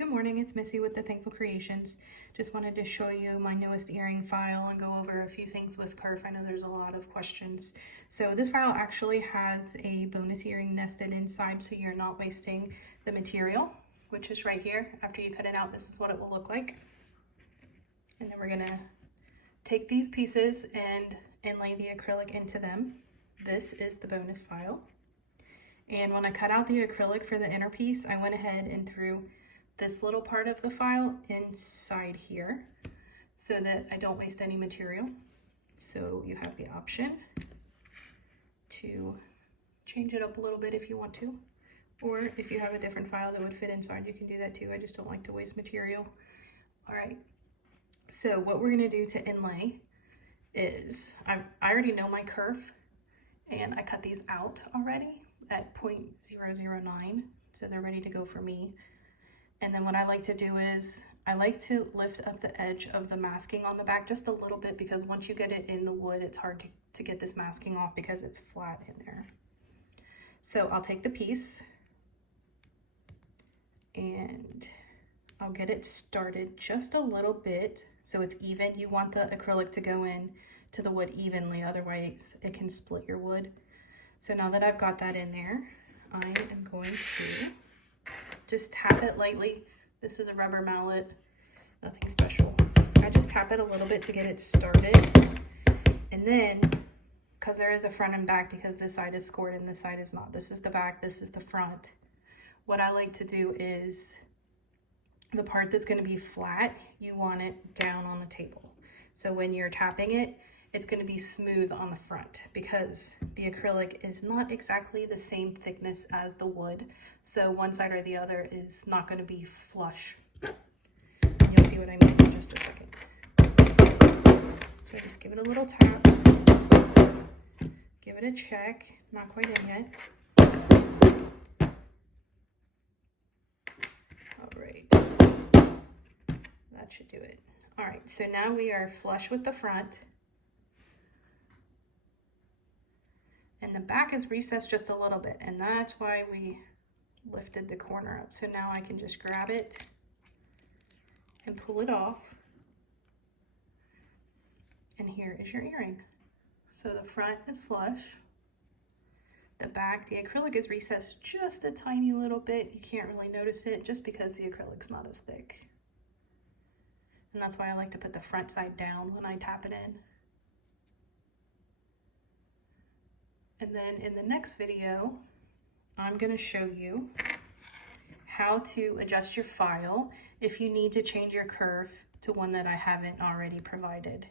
Good morning, it's Missy with the Thankful Creations. Just wanted to show you my newest earring file and go over a few things with kerf. I know there's a lot of questions. So this file actually has a bonus earring nested inside so you're not wasting the material, which is right here. After you cut it out, this is what it will look like. And then we're gonna take these pieces and inlay the acrylic into them. This is the bonus file. And when I cut out the acrylic for the inner piece, I went ahead and threw this little part of the file inside here so that I don't waste any material. So you have the option to change it up a little bit if you want to, or if you have a different file that would fit inside, you can do that too. I just don't like to waste material. All right, so what we're gonna do to inlay is, I already know my kerf and I cut these out already at 0.009, so they're ready to go for me. And then what I like to do is I like to lift up the edge of the masking on the back just a little bit, because once you get it in the wood, it's hard to get this masking off because it's flat in there. So I'll take the piece and I'll get it started just a little bit so it's even. You want the acrylic to go in to the wood evenly, otherwise it can split your wood. So now that I've got that in there, I am going to just tap it lightly. This is a rubber mallet, nothing special. I just tap it a little bit to get it started. And then, because there is a front and back, because this side is scored and this side is not. This is the back, this is the front. What I like to do is, the part that's gonna be flat, you want it down on the table. So when you're tapping it, it's going to be smooth on the front because the acrylic is not exactly the same thickness as the wood. So one side or the other is not going to be flush. And you'll see what I mean in just a second. So just give it a little tap. Give it a check. Not quite in yet. All right. That should do it. All right, so now we are flush with the front. And the back is recessed just a little bit, and that's why we lifted the corner up. So now I can just grab it and pull it off. And here is your earring. So the front is flush. The back, the acrylic is recessed just a tiny little bit. You can't really notice it just because the acrylic's not as thick. And that's why I like to put the front side down when I tap it in. And then in the next video, I'm going to show you how to adjust your file if you need to change your kerf to one that I haven't already provided.